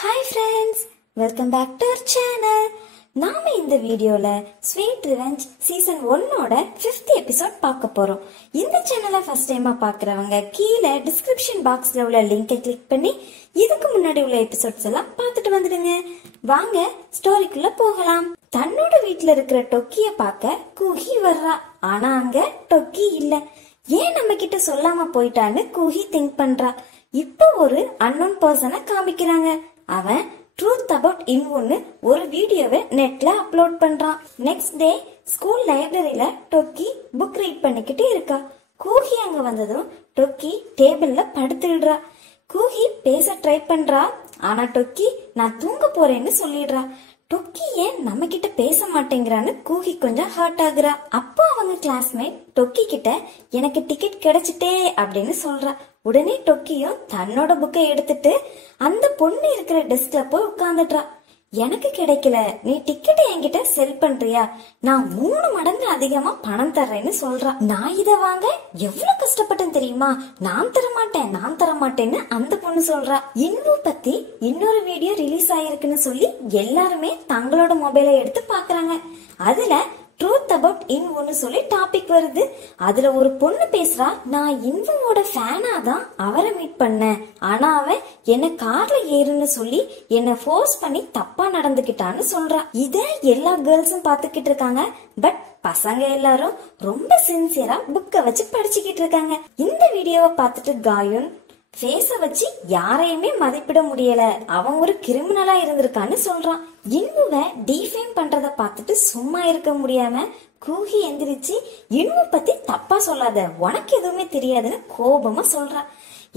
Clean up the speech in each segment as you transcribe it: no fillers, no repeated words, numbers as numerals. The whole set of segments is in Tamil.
Hi friends, welcome back to our channel. நாம இந்த வீடியோல Sweet Revenge season 1 ஓட 5th episode பார்க்க போறோம். இந்த சேனலை ஃபர்ஸ்ட் டைமா பார்க்கறவங்க கீழே டிஸ்கிரிப்ஷன் பாக்ஸ்ல உள்ள லிங்கை கிளிக் பண்ணி இதுக்கு முன்னாடி உள்ள எபிசோட்ஸ் எல்லாம் பார்த்துட்டு வந்துடுங்க. வாங்க ஸ்டோரிக்குள்ள போகலாம். தன்னோட வீட்ல இருக்கிற டொக்கிய பார்க்க கூஹி வர்றா. ஆனா அங்க டொக்கி இல்ல. ஏன் நம்ம கிட்ட சொல்லாம போயிட்டான்னு கூஹி திங்க் பண்றா. இப்போ ஒரு அன்னோன் பர்சனை காமிக்கிறாங்க. அவன் ட்ரூத் அபவுட் இன்வுன்னு ஒரு வீடியோவை நெட்ல அப்லோட் பண்றான். நெக்ஸ்ட் டே ஸ்கூல் லைப்ரரியில டொக்கி புக் ரீட் பண்ணிக்கிட்டு இருக்கா. கூஹி அங்க வந்ததும் டொக்கி டேபிள்ல படுத்துடுறா. கூஹி பேச ட்ரை பண்றா. ஆனா டொக்கி நான் தூங்க போறேன்னு சொல்லிடுறா. டொக்கி ஏன் நம்ம கிட்ட பேச மாட்டேங்கிறான்னு கூஹி கொஞ்சம் ஹர்ட் ஆகுறா. அப்போ அவங்க கிளாஸ்மேட் டொக்கி கிட்ட எனக்கு டிக்கெட் கிடைச்சிட்டே அப்படின்னு சொல்றா. உடனே டொக்கியும் தன்னோட புக்கை எடுத்துட்டு அந்த பொண்ணு இருக்கிற டெஸ்க்ல போய் உட்கார்ந்துடுறா. எனக்கு கிடைக்கல, நீ டிக்கெட்டை என்கிட்ட செல் பண்றியா? நான் 3 மடங்கு அதிகமா பணம் தர்றேன்னு சொல்றா. நான் இத வாங்க எவ்வளவு கஷ்டப்பட்டேன் தெரியுமா? நான் தரமாட்டேன்னு அந்த பொண்ணு சொல்றா. இன்வு பத்தி இன்னொரு வீடியோ ரிலீஸ் ஆயிருக்குன்னு சொல்லி எல்லாருமே தங்களோட மொபைலை எடுத்து பாக்குறாங்க. அதுல ட்ரூத் அபவுட் இன்வுன்னு சொல்லி டாபிக் வருது. அதுல ஒரு பொண்ணு பேசுறா, நான் இன்வுவோட ஃபேனா தான் அவரை மீட் பண்ணேன். ஆனா அவன் என்ன கார்ல ஏறுன்னு சொல்லி என்ன ஃபோர்ஸ் பண்ணி தப்பா நடந்துகிட்டான்னு சொல்றா. இத எல்லா கேர்ள்ஸும் பாத்துக்கிட்டு இருக்காங்க. பட் பசங்க எல்லாரும் ரொம்ப சின்சியரா புக்க வச்சு படிச்சுக்கிட்டு இருக்காங்க. இந்த வீடியோவை பார்த்துட்டு காயுன் ஃபேஸ வச்சு யாரையுமே மதிப்பிட முடியல, அவன் ஒரு கிரிமினலா இருந்திருக்கான்னு சொல்றான். இன்வுவை டிஃபேம் பண்றத பார்த்துட்டு சும்மா இருக்க முடியாம கூஹி எந்திரிச்சு இன்வு பத்தி தப்பா சொல்லாத, உனக்கு எதுவுமே தெரியாதுன்னு கோபமா சொல்றான்.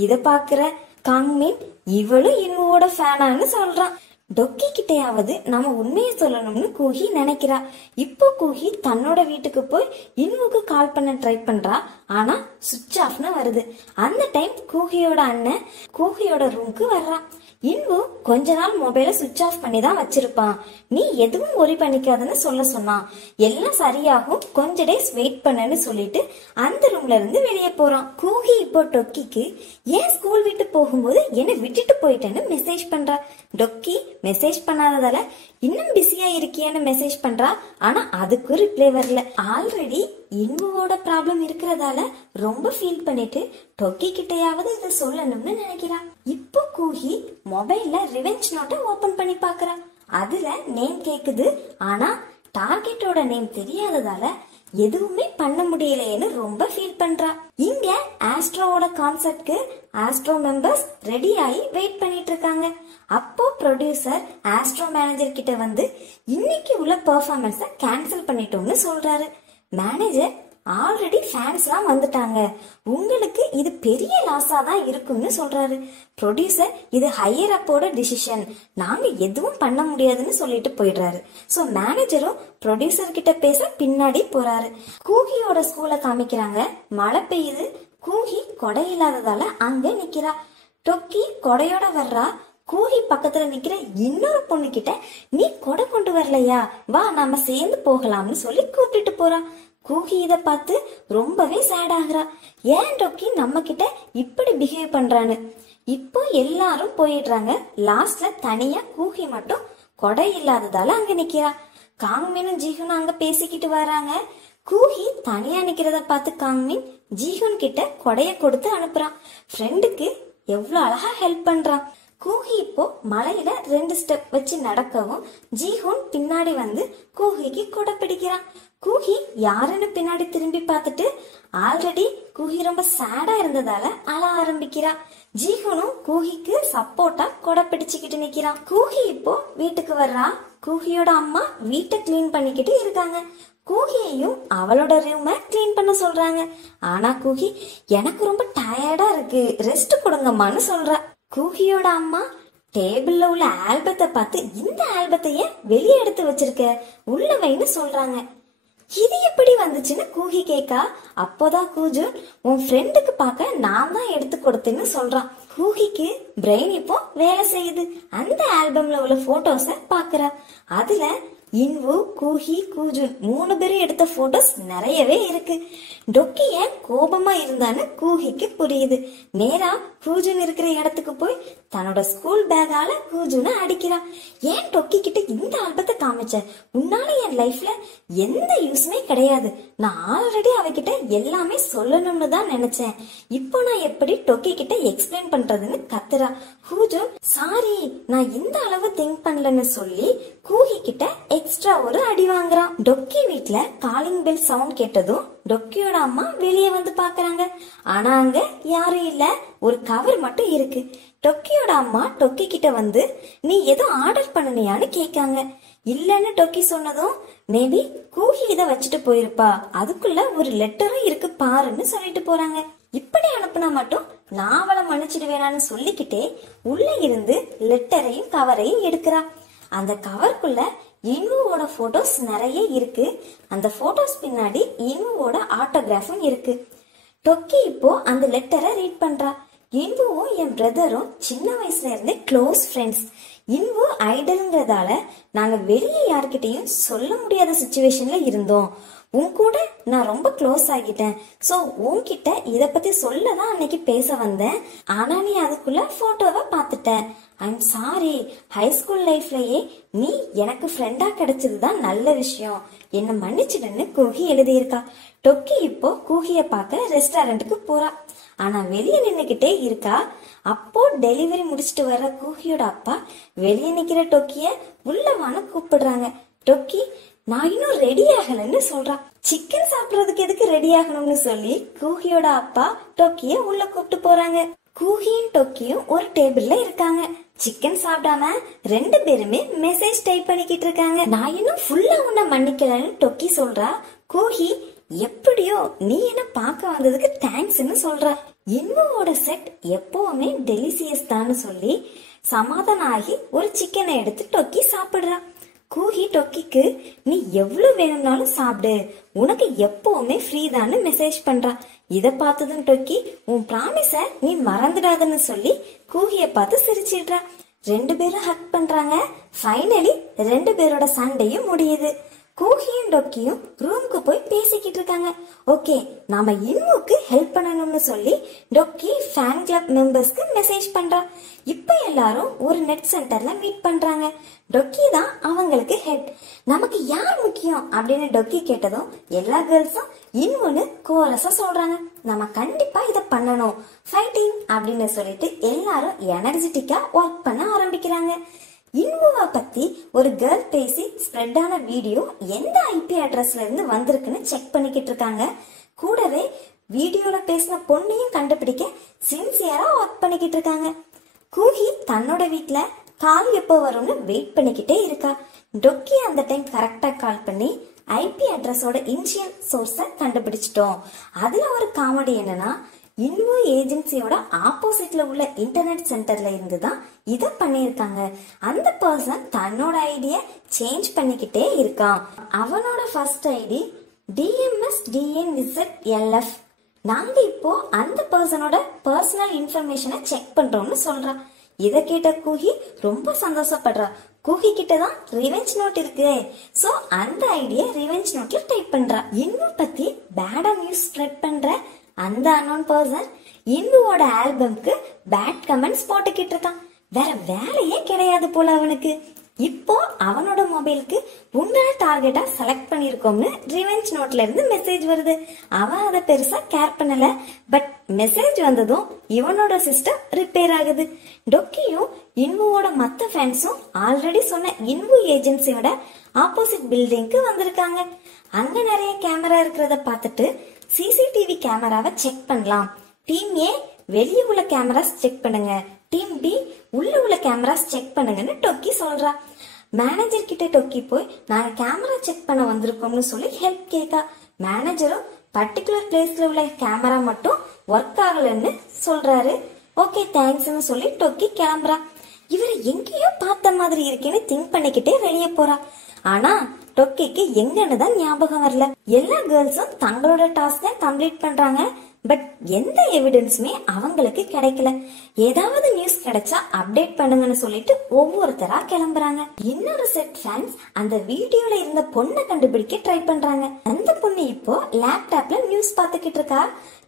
இத பாக்குற காங்மின் இவளும் இன்வுவோட ஃபேனான்னு சொல்றான். டொக்கி கிட்டையாவது நம்ம உண்மையை சொல்லணும்னு கூஹி நினைக்கிறா. இப்போ கூஹி தன்னோட வீட்டுக்கு போய் இன்வுக்கு கால் பண்ண ட்ரை பண்றா. ஆனா சுவிட்ச் ஆஃப்னு வருது. அந்த டைம் கூஹியோட அண்ணன் கூஹியோட ரூம்க்கு வர்றா. இன்வு கொஞ்ச நாள் மொபைல சுவிட்ச் ஆஃப் பண்ணி தான் வச்சிருப்பான், நீ எதுவும் ஒரி பண்ணிக்காதுன்னு சொல்ல சொன்னான். எல்லாம் சரியாகும், கொஞ்ச டேஸ் வெயிட் பண்ணன்னு சொல்லிட்டு அந்த ரூம்ல இருந்து வெளியே போறான். கூஹி இப்போ டொக்கிக்கு ஏன் ஸ்கூல் விட்டு போகும்போது என்ன விட்டுட்டு போயிட்டேன்னு மெசேஜ் பண்றா. டொக்கி மெசேஜ் பண்ணாததால இன்னும் பிஸியா இருக்கியான்னு மெசேஜ் பண்றா. ஆனா அதுக்கு ரிப்ளை வரல. ஆல்ரெடி இன்வுவோட ப்ராப்ளம் இருக்கிறதால ரொம்ப ஃபீல் பண்ணிட்டு டொக்கி கிட்டையாவது இதை சொல்லணும்னு நினைக்கிறா. இப்போ கூஹி மொபைல்ல ரிவெஞ்ச் நோட்டை ஓபன் பண்ணி பாக்குறா. அதுல நேம் கேக்குது. ஆனா டார்கெட்டோட நேம் தெரியாததால எதுவுமே பண்ண முடியலையேன்னு ரொம்ப ஃபீல் பண்றா. இங்க ஆஸ்ட்ரோவோட கான்சர்ட்க்கு ஆஸ்ட்ரோ மெம்பர்ஸ் ரெடி ஆகி வெயிட் பண்ணிட்டு இருக்காங்க. அப்போ ப்ரொடியூசர் ஆஸ்ட்ரோ மேனேஜர் கிட்ட வந்து இன்னைக்கு உள்ள பெர்ஃபார்மன்ஸ கேன்சல் பண்ணிட்டோம்னு சொல்றாரு. மேனேஜர் ஆல்ரெடி ஃபேன்ஸ் எல்லாம் வந்துட்டாங்க, உங்களுக்கு இது பெரிய லாஸா தான் இருக்கும்னு சொல்றாரு. ப்ரொடியூசர் இது ஹையர் அப்போட டிசிஷன், நாங்க எதுவும் பண்ண முடியாதுன்னு சொல்லிட்டு போயிடுறாரு. சோ மேனேஜரும் ப்ரொடியூசர் கிட்ட பேச பின்னாடி போறாரு. கூஹியோட ஸ்கூல காமிக்கிறாங்க. மழை பெய்யுது. கூஹி கொடை இல்லாததால அங்க நிக்கிறா. டொக்கி கொடையோட வர்றா. கூஹி பக்கத்துல நிக்கிற இன்னொரு பொண்ணு கிட்ட நீ கொடை கொண்டு வரலையா, வா நாம சேர்ந்து போகலாம்னு சொல்லி கூப்பிட்டு போறா. கூஹி இத பார்த்து ரொம்பவே சேட் ஆகுறா. ஏன் டொக்கி நம்ம கிட்ட இப்படி பிஹேவ் பண்றான்னு. இப்போ எல்லாரும் போயிடுறாங்க. லாஸ்ட்ல தனியா கூஹி மட்டும் கொடை இல்லாததால அங்க நிக்கிறா. காங்மினும் ஜீஹுனும் அங்க பேசிக்கிட்டு வராங்க. கூஹி தனியா நிக்கிறத பார்த்து காங்மின் ஜீஹுன் கிட்ட கொடைய கொடுத்து அனுப்புறான். ஃப்ரெண்டுக்கு எவ்வளவு அழகா ஹெல்ப் பண்றான். கூஹி இப்போ மலையில 2 ஸ்டெப் வச்சு நடக்கவும் ஜீஹுன் பின்னாடி வந்து கூஹிக்கு கொடை பிடிக்கிறான். கூஹி யாருன்னு பின்னாடி திரும்பி பார்த்துட்டு ஆல்ரெடி கூஹி ரொம்ப சேடா இருந்ததால அழ ஆரம்பிக்கிறா. ஜீஹுனும் கூஹிக்கு சப்போர்ட்டா கொடை பிடிச்சுக்கிட்டு நிக்கிறான். கூஹி இப்போ வீட்டுக்கு வர்றா. கூஹியோட அம்மா வீட்டை கிளீன் பண்ணிக்கிட்டு இருக்காங்க. கூஹியையும் அவளோட ரூமை கிளீன் பண்ண சொல்றாங்க. ஆனா கூஹி எனக்கு ரொம்ப டயர்டா இருக்கு, ரெஸ்ட் கொடுங்கம்மான்னு சொல்றா. கூஹியோட அம்மா டேபிள்ல உள்ள ஆல்பத்தை பார்த்து இந்த ஆல்பத்தை ஏன் வெளியே எடுத்து வச்சிருக்க, உள்ள வைன்னு சொல்றாங்க. இது எப்படி வந்துச்சுன்னு கூஹி கேக்கா. அப்போதான் கூஜுன் உன் ஃப்ரெண்டுக்கு பார்க்க நான் தான் எடுத்து கொடுத்தேன்னு சொல்றான். கூஹிக்கு பிரெயின் இப்போ வேலை செய்யுது. அந்த ஆல்பம்ல உள்ள போட்டோஸ பாக்குறா. அதுல இன்வு, கூஹி, கூஜுன் 3 பேரும் எடுத்த போட்டோஸ் நிறையவே இருக்கு. டொக்கி ஏன் கோபமா இருந்தான்னு கூஹிக்கு புரியுது. நேரா கூஜுன் இருக்கிற இடத்துக்கு போய் தன்னோட ஸ்கூல் பேக்கால கூஜுனை அடிக்கிறா. ஏன் டொக்கி கிட்ட இந்த ஆல்பத்தை காமிச்ச? உன்னால என் லைஃப்ல எந்த யூஸ்மே கிடையாது. நான் ஆல்ரெடி அவகிட்ட எல்லாமே சொல்லணும்னு தான் நினைச்சேன். இப்போ நான் எப்படி டொக்கி கிட்ட எக்ஸ்பிளைன் பண்றதுன்னு கத்துறா. கூஜுன் சாரி, நான் இந்த அளவு திங்க் பண்ணலன்னு சொல்லி கூஹி கிட்ட எக்ஸ்ட்ரா ஒரு அடி வாங்குறான். டொக்கி வீட்ல காலிங் பெல் சவுண்ட் கேட்டதும் டொக்கியோட அம்மா வெளியே வந்து பாக்குறாங்க. ஆனா அங்க யாரும் இல்ல, ஒரு கவர் மட்டும் இருக்கு. டொக்கியோட அம்மா டொக்கி கிட்ட வந்து நீ ஏதோ ஆர்டர் பண்ணனியான்னு கேட்காங்க. இல்லன்னு டொக்கி சொன்னதும் மேபி கூஹி இத வச்சுட்டு போயிருப்பா, அதுக்குள்ள ஒரு லெட்டரும் இருக்கு பாருன்னு சொல்லிட்டு போறாங்க. இப்படி அனுப்புனா மட்டும் நான் அவளை மன்னிச்சிடுவேனான்னு சொல்லிக்கிட்டே உள்ள இருந்து லெட்டரையும் கவரையும் எடுக்கிறா. அந்த கவருக்குள்ள இன்வுவோட போட்டோஸ் நிறைய இருக்கு. அந்த போட்டோஸ் பின்னாடி இன்வுவோட ஆட்டோகிராஃபும் இருக்கு. டொக்கி இப்போ அந்த லெட்டரை ரீட் பண்றா. இன்வுவும் என் பிரதரும் சின்ன வயசுல இருந்தே க்ளோஸ் ஃப்ரெண்ட்ஸ். இன்வு ஐடல்ங்கிறதால நாங்க வெளியே யார்கிட்டயும் சொல்ல முடியாத சிச்சுவேஷன்ல இருந்தோம். உன் கூட நான் ரொம்ப க்ளோஸ் ஆகிட்டேன். சோ உன்கிட்ட இத பத்தி சொல்லதான் அன்னைக்கு பேச வந்தேன். ஆனா நீ அதுக்குள்ள போட்டோவை பாத்துட்ட. I'm sorry. ஹைஸ்கூல் லைஃப்லயே நீ எனக்கு ஃப்ரெண்டா கிடைச்சதுதான் நல்ல விஷயம். என்ன மன்னிச்சிடுன்னு கூஹி எழுதியிருக்கா. டொக்கி இப்போ கூஹிய பார்க்க ரெஸ்டாரண்ட்டுக்கு போறா. ஆனா வெளியே நின்னுகிட்டே இருக்கா. அப்போ டெலிவரி முடிச்சிட்டு வர்ற கூஹியோட அப்பா வெளியே நிக்கிற டொக்கிய உள்ளவான கூப்பிடுறாங்க. டொக்கி நான் இன்னும் ரெடி ஆகலன்னு சொல்றா. சிக்கன் சாப்பிடறதுக்கு எதுக்கு ரெடி ஆகணும்னு சொல்லி கூஹியோட அப்பா டொக்கிய உள்ள கூப்பிட்டு போறாங்க. கூஹியும் டொக்கியும் ஒரு டேபிள்ல இருக்காங்க. சிக்கன் சாப்பிடாம 2 பேருமே மெசேஜ் டைப் பண்ணிக்கிட்டு இருக்காங்க. நான் இன்னும் ஃபுல்லா உன்னை மன்னிக்கலன்னு டொக்கி சொல்றா. கூஹி எப்படியோ நீ என்ன பார்க்க வந்ததுக்கு தேங்க்ஸ்ன்னு சொல்றா. இன்வுவோட செட் எப்பவுமே டெலிசியஸ் தான் சொல்லி சமாதானம் ஆகி ஒரு சிக்கனை எடுத்து டொக்கி சாப்பிடுறா. கூஹி டொக்கிக்கு நீ எவ்வளவு வேணும்னாலும் சாப்பிடு, உனக்கு எப்பவுமே ஃப்ரீ தான் மெசேஜ் பண்றா. இத பார்த்ததும் டொக்கி உன் ப்ராமிஸ நீ மறந்துடாதன்னு சொல்லி கூஹிய பார்த்து சிரிச்சிடுறா. 2 பேரும் ஹக் பண்றாங்க. ஃபைனலி 2 பேரோட சண்டையும் முடியுது. கூஹியும் டொக்கியும் ரூமுக்கு போய் பேசிக்கிட்டு இருக்காங்க. ஓகே, நாம இன்வுக்கு ஹெல்ப் பண்ணணும்னு சொல்லி டொக்கி ஃபேன் கிளப் மெம்பர்ஸ்க்கு மெசேஜ் பண்றா. இப்ப எல்லாரும் ஒரு நெட் சென்டர்ல மீட் பண்றாங்க. டொக்கி தான் அவங்களுக்கு ஹெட். நமக்கு யார் முக்கியம் அப்படின்னு டொக்கி கேட்டதும் எல்லா கேர்ள்ஸும் இன்வுன்னு கோரஸா சொல்றாங்க. நம்ம கண்டிப்பா இத பண்ணணும், ஃபைட்டிங் அப்படின்னு சொல்லிட்டு எல்லாரும் எனர்ஜெட்டிக்கா ஒர்க் பண்ண ஆரம்பிக்கிறாங்க. இன்வுவா பத்தி ஒரு கேர்ள் பேசி ஸ்ப்ரெட் ஆன வீடியோ எந்த ஐபி அட்ரஸ்ல இருந்து வந்திருக்குன்னு செக் பண்ணிக்கிட்டு இருக்காங்க. கூடவே வீடியோல பேசின பொண்ணையும் கண்டுபிடிக்க சின்சியரா ஒர்க் பண்ணிக்கிட்டு இருக்காங்க. கூஹி தன்னோட வீட்ல கால் எப்போ வரும்னு வெயிட் பண்ணிக்கிட்டே இருக்கா. டொக்கி அந்த டைம் கரெக்டா கால் பண்ணி ஐபி அட்ரஸோட இனிஷியல் சோர்ஸ கண்டுபிடிச்சிட்டோம். அதுல ஒரு காமெடி என்னன்னா, இன்வு ஏஜென்சியோட ஆப்போசிட்ல உள்ள இன்டர்நெட் சென்டர்ல இருந்து தான் இத பண்ணிருக்காங்க. அந்த பர்சன் தன்னோட ஐடிய சேஞ்ச் பண்ணிக்கிட்டே இருக்கான். அவனோட ஃபர்ஸ்ட் ஐடி DMSDNVZLF. நாங்க இப்போ அந்த பர்சனோட பர்சனல் இன்ஃபர்மேஷனை செக் பண்றோம்னு சொல்றா. இத கேட்ட கூஹி ரொம்ப சந்தோஷப்படுறா. கூஹி கிட்டதான் ரிவெஞ்ச் நோட் இருக்கு. சோ அந்த ஐடியா ரிவெஞ்ச் நோட்ல டைப் பண்றா. இன்வு பத்தி பேடா நியூஸ் ஸ்ப்ரெட் பண்ற அந்த அன்னோன் பர்சன் இன்வுவோட ஆல்பம்க்கு பேட் கமெண்ட்ஸ் போட்டுக்கிட்டு இருக்கான். வேற வேலையே கிடையாது போல அவனுக்கு. இப்போ அவனோட மொபைலுக்கு உங்களை டார்கெட்டா செலக்ட் பண்ணிருக்கோம்னு ரிவெஞ்ச் நோட்ல இருந்து மெசேஜ் வருது. அவன் அதை பெருசா கேர் பண்ணல. பட் மெசேஜ் வந்ததும் இவனோட சிஸ்டம் ரிப்பேர் ஆகுது. டொக்கியும் இன்வுவோட மத்த ஃபேன்ஸும் ஆல்ரெடி சொன்ன இன்வு ஏஜென்சியோட ஆப்போசிட் பில்டிங்க்கு வந்திருக்காங்க. அங்க நிறைய கேமரா இருக்கிறத பார்த்துட்டு சிசிடிவி கேமராவை செக் பண்ணலாம். டீம் ஏ வெளியே உள்ள கேமராஸ் செக் பண்ணுங்க, டீம் பி உள்ள உள்ள கேமராஸ் செக் பண்ணுங்கன்னு டொக்கி சொல்றா. மேனேஜர் கிட்ட டொக்கி போய் நாங்க கேமரா செக் பண்ண வந்திருக்கோம்னு சொல்லி ஹெல்ப் கேட்கா. மேனேஜரும் பர்டிகுலர் பிளேஸ்ல உள்ள கேமரா மட்டும் ஒர்க் ஆகலன்னு சொல்றாரு. ஓகே தேங்க்ஸ்னு சொல்லி டொக்கி கிளம்புறா. இவரை எங்கேயோ பார்த்த மாதிரி இருக்கேன்னு திங்க் பண்ணிக்கிட்டே வெளியே போறா. ஆனா டொக்கிக்கு எங்கன்னு தான் ஞாபகம் வரல. எல்லா கேர்ள்ஸும் தங்களோட டாஸ்க கம்ப்ளீட் பண்றாங்க. பட் எந்த எவிடன்ஸுமே அவங்களுக்கு கிடைக்கல. ஏதாவது நியூஸ் கிடைச்சா அப்டேட் பண்ணுங்கன்னு சொல்லிட்டு ஒவ்வொருத்தரா கிளம்புறாங்க. இன்னொரு செட் ஃபேன்ஸ் அந்த வீடியோல இருந்த பொண்ணை கண்டுபிடிக்க ட்ரை பண்றாங்க. அந்த பொண்ணு இப்போ லேப்டாப்ல நியூஸ் பாத்துக்கிட்டு இருக்கா.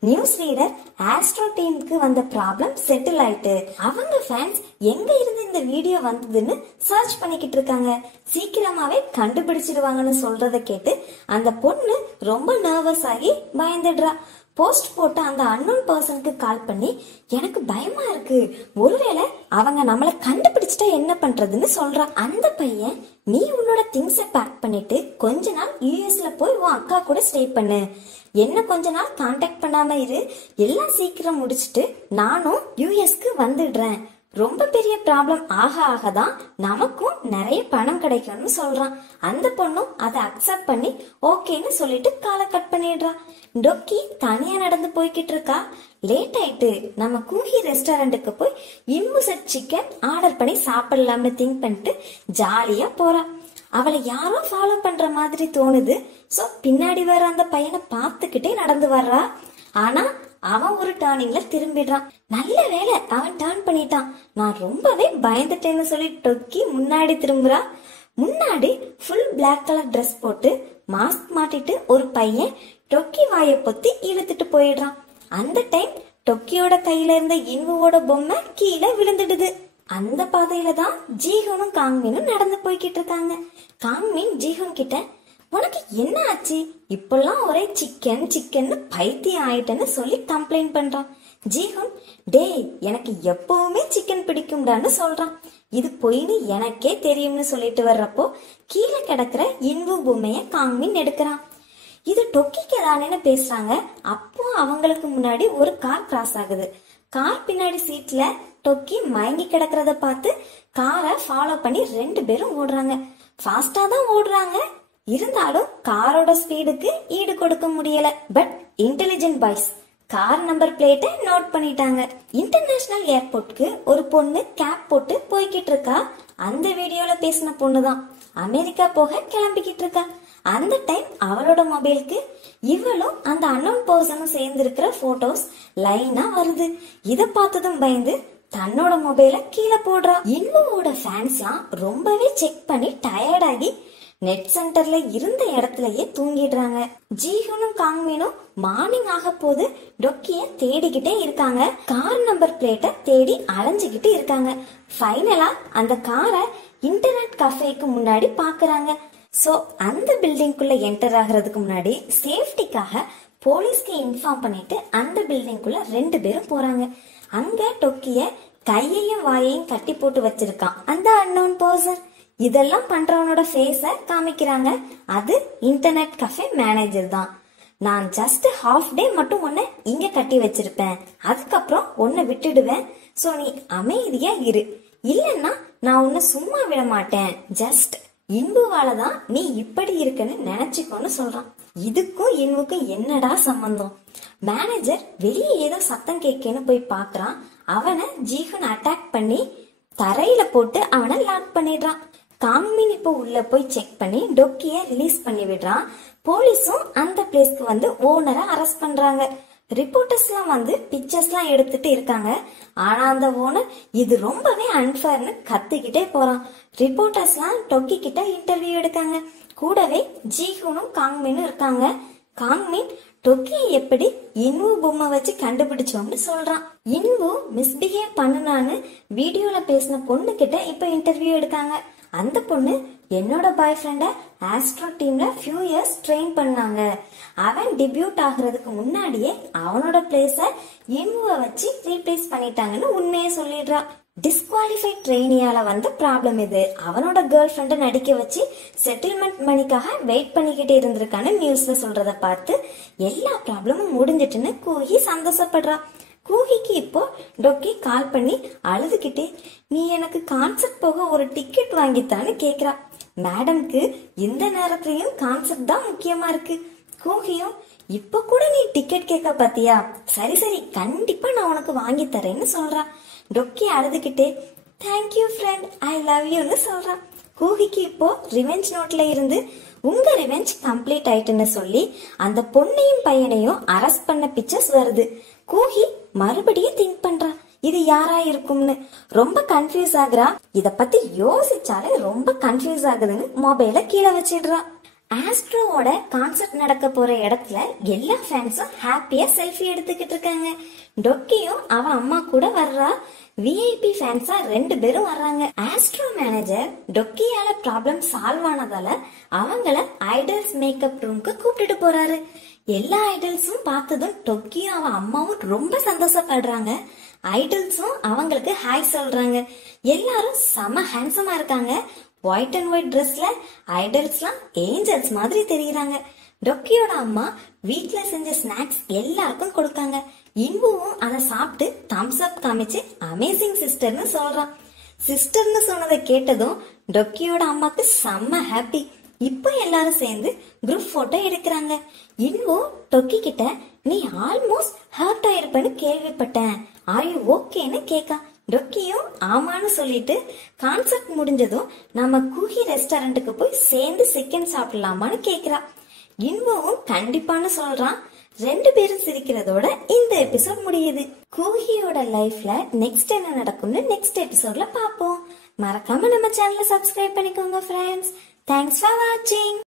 நியூஸ் ரீடர் ஆஸ்ட்ரோ டீமுக்கு வந்த ப்ராப்ளம் செட்டில் ஆயிட்டு அவங்க ஃபேன்ஸ் எங்க இருந்து இந்த வீடியோ வந்ததுன்னு சர்ச் பண்ணிக்கிட்டு இருக்காங்க. சீக்கிரமாவே கண்டுபிடிச்சிடுவாங்கன்னு சொல்றத கேட்டு அந்த பொண்ணு ரொம்ப நர்வஸ் ஆகி பயந்துடுறா. போஸ்ட் போட்டு அந்த அன்னோன் பர்சனுக்கு கால் பண்ணி எனக்கு பயமா இருக்கு, ஒருவேளை அவங்க நம்மள கண்டுபிடிச்சிட்டா என்ன பண்றதுன்னு சொல்றா. அந்த பையன் நீ உன்னோட திங்ஸ பேக் பண்ணிட்டு கொஞ்ச நாள் யூஎஸ்ல போய் உன் அக்கா கூட ஸ்டே பண்ணு, என்ன கொஞ்ச நாள் கான்டாக்ட் பண்ணாம இரு, எல்லாம் சீக்கிரம் முடிச்சிட்டு நானும் யூஎஸ்க்கு வந்துடுறேன், ரொம்ப பெரிய ப்ராப்ளம் ஆக ஆகதான் நமக்கும் நிறைய பணம் கிடைக்கும்னு சொல்றான். அந்த பொண்ணும் அதை அக்செப்ட் பண்ணி ஓகேன்னு சொல்லிட்டு காலை கட் பண்ணிடுறா. டொக்கி தனியா நடந்து போய்கிட்டு இருக்கா. லேட் ஆயிட்டு நம்ம கூஹி ரெஸ்டாரண்ட்டுக்கு போய் இன்முசட் சிக்கன் ஆர்டர் பண்ணி சாப்பிடலாம்னு திங்க் பண்ணிட்டு ஜாலியா போறா. அவளை யாரோ ஃபாலோ பண்ற மாதிரி தோணுது. சோ பின்னாடி வர அந்த பையனை பார்த்துக்கிட்டே நடந்து வர்றா. ஆனா அவன் ஒரு டர்னிங்ல திரும்பிடுறான். நல்ல வேலை அவன் டர்ன் பண்ணிட்டான். நான் ரொம்பவே பயந்துட்டேன்னு சொல்லி டொக்கி முன்னாடி திரும்புறா. முன்னாடி ஃபுல் பிளாக் கலர் ட்ரெஸ் போட்டு மாஸ்க் மாட்டிட்டு ஒரு பையன் டொக்கி வாயை பொத்தி இழுத்துட்டு போயிடுறான். அந்த டைம் டொக்கியோட கையில இருந்த இன்வுவோட பொம்மை கீழே விழுந்துடுது. அந்த பாதையில தான் ஜீஹனும் காங்மினும் நடந்து போய்கிட்டு இருக்காங்க. காங்மின் ஜீஹன் கிட்ட உனக்கு என்ன ஆச்சு, இப்பெல்லாம் ஒரே சிக்கன் சிக்கன்னு பைத்தியம் ஆயிட்டேன்னு சொல்லி கம்ப்ளைண்ட் பண்றான். ஜீஹன் டேய் எனக்கு எப்பவுமே சிக்கன் பிடிக்கும்டான்னு சொல்றான். இது பொய்னு எனக்கே தெரியும்னு சொல்லிட்டு வர்றப்போ கீழே கிடக்குற இன்வு பொம்மைய காங்மின் எடுக்கிறான். இது டொக்கிக்கு தானேன்னு பேசுறாங்க. அப்போ அவங்களுக்கு முன்னாடி ஒரு கார் கிராஸ் ஆகுது. கார் பின்னாடி சீட்ல டொக்கி மயங்கி கிடக்கிறத பார்த்து காரை ஃபாலோ பண்ணி 2 பேரும் ஓடுறாங்க. ஃபாஸ்டா தான் ஓடுறாங்க, இருந்தாலும் காரோட ஸ்பீடுக்கு ஈடு கொடுக்க முடியல. But intelligent boys car number பிளேட்டை நோட் பண்ணிட்டாங்க. இன்டர்நேஷனல் ஏர்போர்ட்க்கு ஒரு பொண்ணு கேப் போட்டு போய்கிட்டு இருக்கா. அந்த வீடியோல பேசின பொண்ணுதான் அமெரிக்கா போக கிளம்பிக்கிட்டு இருக்கா. அந்த டைம் அவளோட மொபைலுக்கு இவளும் அந்த அன்னோன் பர்சனும் சேர்ந்து இருக்கிற போட்டோஸ் லைனா வருது. இத பார்த்ததும் பயந்து தன்னோட மொபைல கீழே போடுறா. இன்வோட ஃபேன்ஸ்லாம் ரொம்பவே செக் பண்ணி டயர்டாகி நெட் சென்டர்ல இருந்த இடத்துலயே தூங்கிடுறாங்க. ஜீஹனும் காங்மினும் மார்னிங் ஆக போது டொக்கிய தேடிக்கிட்டே இருக்காங்க. கார் நம்பர் பிளேட்டை தேடி அலைஞ்சுகிட்டு இருக்காங்க. ஃபைனலா அந்த காரை இன்டர்நெட் கஃபேக்கு முன்னாடி பாக்குறாங்க. சோ அந்த பில்டிங்குள்ள என்டர் ஆகிறதுக்கு முன்னாடி சேஃப்டிக்காக போலீஸ்க்கு இன்ஃபார்ம் பண்ணிட்டு அந்த பில்டிங்குள்ள 2 பேரும் போறாங்க. அங்க டொக்கிய கையையும் வாயையும் கட்டி போட்டு வச்சிருக்கான் அந்த அன்னோன் பர்சன். இதெல்லாம் பண்றவனோட ஃபேஸ காமிக்கிறாங்க. அது இன்டர்நெட் கஃபே மேனேஜர் தான். நான் ஜஸ்ட் ஹாஃப் டே மட்டும் உன்னை இங்க கட்டி வச்சிருப்பேன், அதுக்கப்புறம் உன்னை விட்டுடுவேன். சோ நீ அமைதியா இரு, இல்லன்னா நான் உன்னை சும்மா விட மாட்டேன். ஜஸ்ட் இன்புவாலதான் நீ இப்படி இருக்குன்னு நினைச்சுக்கோன்னு சொல்றான். இதுக்கும் இன்புக்கும் என்னடா சம்பந்தம்? மேனேஜர் வெளியே ஏதோ சத்தம் கேட்கன்னு போய் பாக்குறான். அவனை ஜீஹன் அட்டாக் பண்ணி தரையில போட்டு அவனை லாக் பண்ணிடுறான். காங்மின் இப்போ உள்ள போய் செக் பண்ணி டொக்கிய ரிலீஸ் பண்ணி விடுறான். போலீஸும் அந்த பிளேஸ்க்கு வந்து ஓனரை அரெஸ்ட் பண்றாங்க. ரிப்போர்ட்டர்ஸ் எல்லாம் வந்து பிக்சர்ஸ் எல்லாம் எடுத்துட்டு இருக்காங்க. ஆனா அந்த ஓனர் இது ரொம்பவே அன்ஃபேர்னு கத்திக்கிட்டே போறான். ரிப்போர்ட்டர்ஸ் எல்லாம் டொக்கி கிட்ட இன்டர்வியூ எடுக்காங்க. கூடவே ஜீஹனும் காங்மினும் இருக்காங்க. காங்மின் டொக்கியை எப்படி இன்வு பொம்மை வச்சு கண்டுபிடிச்சோம்னு சொல்றான். இன்வு மிஸ்பிஹேவ் பண்ணுனான்னு வீடியோல பேசின பொண்ணு கிட்ட இப்ப இன்டர்வியூ எடுக்காங்க. அந்த பொண்ணு என்னோட பாய் ஃப்ரெண்ட ஆஸ்ட்ரோ டீம்ல ஃபியூ இயர்ஸ் ட்ரெயின் பண்ணாங்க, அவன் டெபியூட் ஆகுறதுக்கு முன்னாடியே அவனோட பிளேஸ இன்வுவை வச்சு ரீப்ளேஸ் பண்ணிட்டாங்கன்னு உண்மையை சொல்லிடுறா. டிஸ்குவாலிஃபைட் ட்ரெயினியால வந்த ப்ராப்ளம் இது. அவனோட கேர்ள் ஃப்ரெண்ட நடிக்க வச்சு செட்டில்மெண்ட் மணிக்காக வெயிட் பண்ணிக்கிட்டே இருந்திருக்கான்னு நியூஸ்ல சொல்றத பார்த்து எல்லா ப்ராப்ளமும் முடிஞ்சிட்டுன்னு கூஹி சந்தோஷப்படுறா. கூஹிக்கு இப்போ டொக்கி கால் பண்ணி அழுதுகிட்டே நீ எனக்கு கான்சர்ட் போக ஒரு டிக்கெட் வாங்கித்தான்னு கேக்குறா. மேடம்க்கு இந்த நேரத்திலயும் கான்சர்ட் தான் முக்கியமா இருக்கு. கூஹியும் இப்ப கூட நீ டிக்கெட் கேட்க பாத்தியா, சரி சரி கண்டிப்பா நான் உனக்கு வாங்கி தரேன்னு சொல்றா. டொக்கி அழுதுகிட்டே தேங்க்யூ ஃப்ரெண்ட், ஐ லவ் யூன்னு சொல்றான். கூஹிக்கு இப்போ ரிவெஞ்ச் நோட்ல இருந்து உங்க ரிவெஞ்ச் கம்ப்ளீட் ஆயிட்டுன்னு சொல்லி அந்த பொண்ணையும் பையனையும் அரெஸ்ட் பண்ண பிக்சர்ஸ் வருது. கூஹி மறுபடியும் திங்க் பண்றா, இது யாரா இருக்கும்னு. ரொம்ப கன்ஃபியூஸ் ஆகுறா. இத பத்தி யோசிச்சாலே ரொம்ப கன்ஃபியூஸ் ஆகுதுன்னு மொபைல கீழே வச்சிடுறா. ஆஸ்ட்ரோவோட கான்சர்ட் நடக்க போற இடத்துல எல்லா ஃபேன்ஸும் ஹாப்பியா செல்ஃபி எடுத்துக்கிட்டு இருக்காங்க. டொக்கியும் அவ அம்மா கூட வர்றா. விஐபி ஃபேன்ஸா 2 பேரும் வர்றாங்க. ஆஸ்ட்ரோ மேனேஜர் டொக்கியால ப்ராப்ளம் சால்வ் ஆனதால அவங்கள ஐடல்ஸ் மேக்கப் ரூம்க்கு கூப்பிட்டுட்டு போறாரு. எல்லா ஐடல்ஸும் பார்த்ததும் டொக்கியும் அவ அம்மாவும் ரொம்ப சந்தோஷப்படுறாங்க. ஐடல்ஸும் அவங்களுக்கு ஹாய் சொல்றாங்க. எல்லாரும் செம ஹேண்ட்ஸமா இருக்காங்க. ஒயிட் அண்ட் ஒயிட் ட்ரெஸ்ல ஐடல்ஸ்லாம் ஏஞ்சல்ஸ் மாதிரி தெரியுறாங்க. டொக்கியோட அம்மா வீட்ல செஞ்ச ஸ்நாக்ஸ் எல்லாருக்கும் கொடுக்காங்க. இன்புவும் அதை சாப்பிட்டு தம்ஸ் அப் காமிச்சு அமேசிங் சிஸ்டர்னு சொல்றான். சிஸ்டர்னு சொன்னதை கேட்டதும் டொக்கியோட அம்மாக்கு செம்ம ஹாப்பி. இப்போ எல்லாரும் சேர்ந்து குரூப் போட்டோ எடுக்கிறாங்க. இன்பு டொக்கி கிட்ட, நீ ஆல்மோஸ்ட் ஹர்ட் ஆயிருப்பேன்னு கேள்விப்பட்டேன், ஆர் யூ ஓகேன்னு கேக்கா. டொக்கியும் ஆமான்னு சொல்லிட்டு கான்செப்ட் முடிஞ்சதும் நம்ம கூஹி ரெஸ்டாரண்ட்டுக்கு போய் சேர்ந்து சிக்கன் சாப்பிடலாமான்னு கேக்குறா. இன்புவும் கண்டிப்பான்னு சொல்றான். 2 பேரும் சிரிக்கிறதோட இந்த எபிசோட் முடியுது. கூஹியோட லைஃப்ல நெக்ஸ்ட் என்ன நடக்கும்னு நெக்ஸ்ட் எபிசோட்ல பாப்போம். மறக்காம நம்ம சேனலை சப்ஸ்கிரைப் பண்ணிக்கோங்க ஃப்ரெண்ட்ஸ். தேங்க்ஸ் ஃபார் வாட்சிங்.